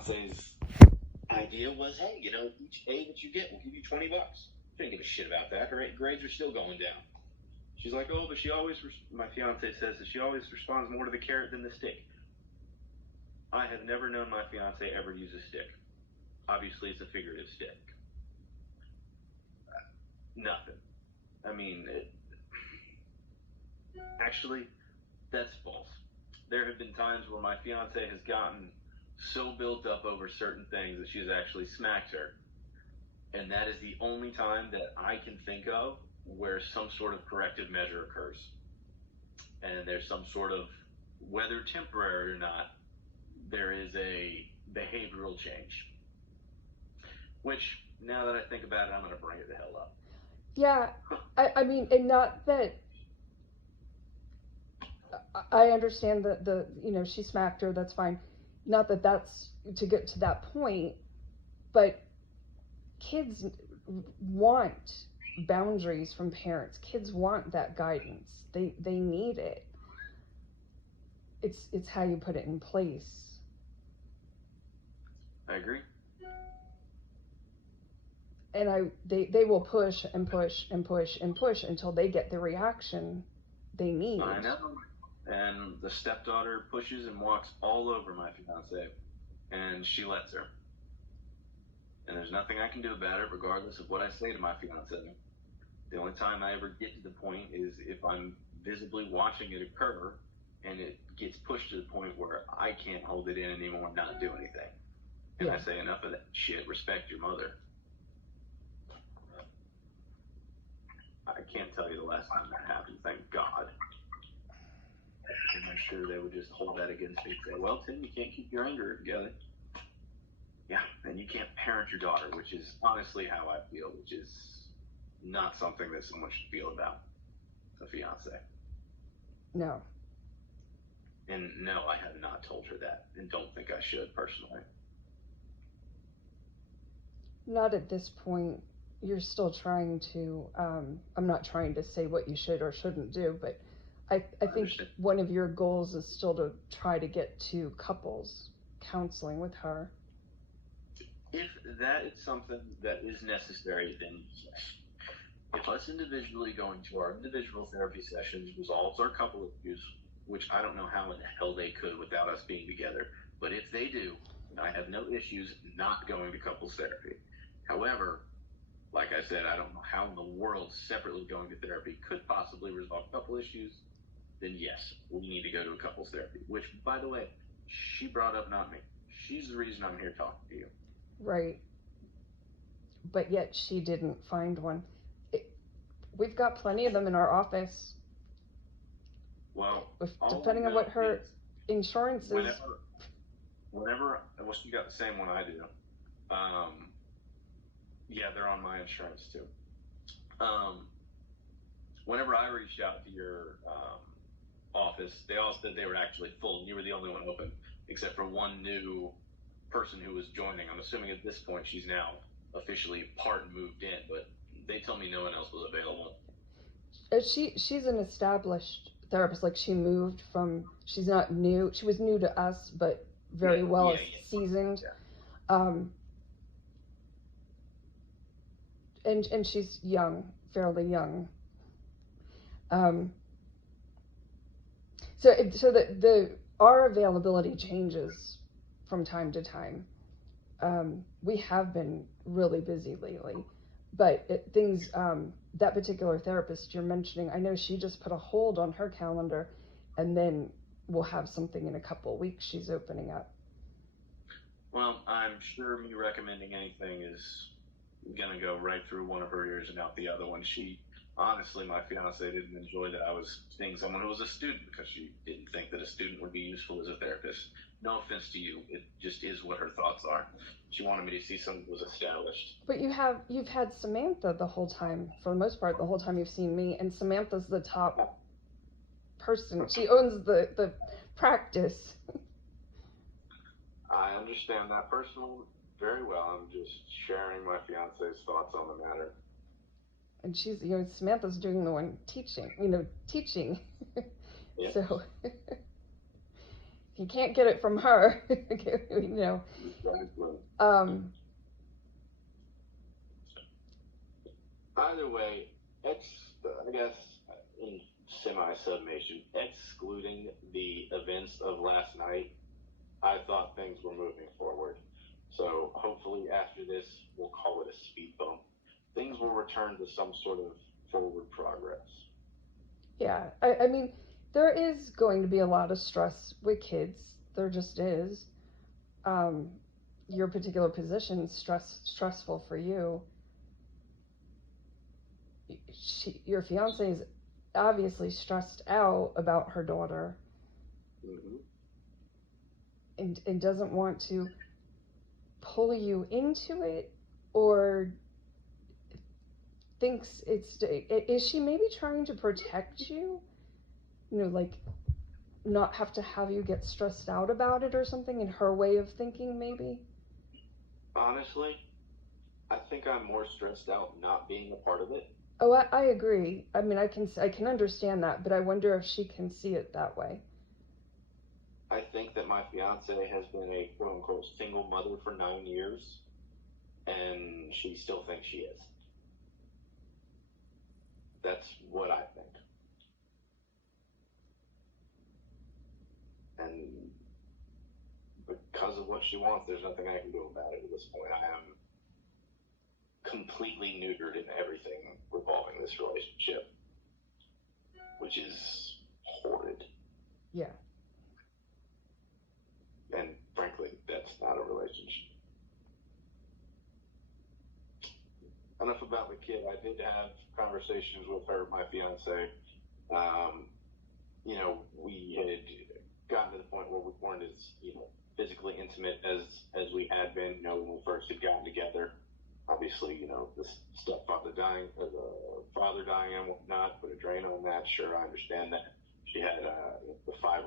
fiance's idea was, hey, each A that you get, we'll give you $20. She didn't give a shit about that. Her grades are still going down. She's like, oh, but my fiance says that she always responds more to the carrot than the stick. I have never known my fiance ever use a stick. Obviously, it's a figurative stick. Nothing. I mean, actually, that's false. There have been times where my fiance has gotten so built up over certain things that she's actually smacked her. And that is the only time that I can think of where some sort of corrective measure occurs. And there's some sort of, whether temporary or not, there is a behavioral change. Which, now that I think about it, I'm going to bring it the hell up. Yeah, I mean, and not that, I understand that she smacked her, that's fine. Not that that's to get to that point, but kids want boundaries from parents. Kids want that guidance. They need it. It's how you put it in place. I agree. And they will push and push and push and push until they get the reaction they need. I know. And the stepdaughter pushes and walks all over my fiance, and she lets her. And there's nothing I can do about it, regardless of what I say to my fiance. The only time I ever get to the point is if I'm visibly watching it occur, and it gets pushed to the point where I can't hold it in anymore and not do anything. And I say, enough of that shit, respect your mother. I can't tell you the last time that happened, thank God. And I'm sure they would just hold that against me and say, well, Tim, you can't keep your anger together. Yeah, and you can't parent your daughter, which is honestly how I feel, which is not something that someone should feel about a fiance. No. And no, I have not told her that, and don't think I should, personally. Not at this point. You're still trying to, I'm not trying to say what you should or shouldn't do, but I think one of your goals is still to try to get to couples counseling with her. If that is something that is necessary, then yes. If us individually going to our individual therapy sessions resolves our couple issues, which I don't know how in the hell they could without us being together, but if they do, I have no issues not going to couples therapy. However, like I said, I don't know how in the world separately going to therapy could possibly resolve couple issues. Then yes, we need to go to a couples therapy, which, by the way, she brought up, not me. She's the reason I'm here talking to you. Right. But yet she didn't find one. We've got plenty of them in our office. Well, depending on what her insurance is. Whenever, well, she got the same one I do. Yeah, they're on my insurance too. Whenever I reached out to your office, they all said they were actually full, and you were the only one open, except for one new person who was joining. I'm assuming at this point she's now officially part and moved in, but they told me no one else was available. She's an established therapist. Like, she's not new. She was new to us, but very seasoned. Yeah. And she's young, fairly young. So our availability changes from time to time. We have been really busy lately, but things, that particular therapist you're mentioning, I know she just put a hold on her calendar, and then we'll have something in a couple of weeks she's opening up. Well, I'm sure me recommending anything is gonna go right through one of her ears and out the other one. Honestly, my fiance didn't enjoy that I was seeing someone who was a student, because she didn't think that a student would be useful as a therapist. No offense to you, it just is what her thoughts are. She wanted me to see someone who was established. But you've had Samantha the whole time, for the most part, the whole time you've seen me, and Samantha's the top person. She owns the practice. I understand that personally very well. I'm just sharing my fiance's thoughts on the matter. And she's, Samantha's doing the one teaching. Yeah. So, he can't get it from her. You know. Exactly. Um, Either way, I guess, in semi-summation, excluding the events of last night, I thought things were moving forward. So hopefully after this, we'll call it a speed bump. Things will return to some sort of forward progress. yeah, I mean, there is going to be a lot of stress with kids. There just is. Um, your particular position is stressful for you. Your fiance is obviously stressed out about her daughter, Mm-hmm. and doesn't want to pull you into it, or thinks it's, is she maybe trying to protect you, you know, like not have to have you get stressed out about it or something, in her way of thinking maybe? Honestly, I think I'm more stressed out not being a part of it. Oh, I agree. I mean, I can understand that, but I wonder if she can see it that way. I think that my fiance has been a quote unquote single mother for 9 years, and she still thinks she is. That's what I think. And because of what she wants, there's nothing I can do about it at this point. I am completely neutered in everything revolving this relationship, which is horrid. Yeah. And frankly, that's not a relationship. Enough about the kid. I did have conversations with her, my fiance. Um, we had gotten to the point where we weren't as, physically intimate as we had been, when we first had gotten together. Obviously, the stepfather dying, or the father dying and whatnot, put a drain on that. Sure, I understand that. She had the 5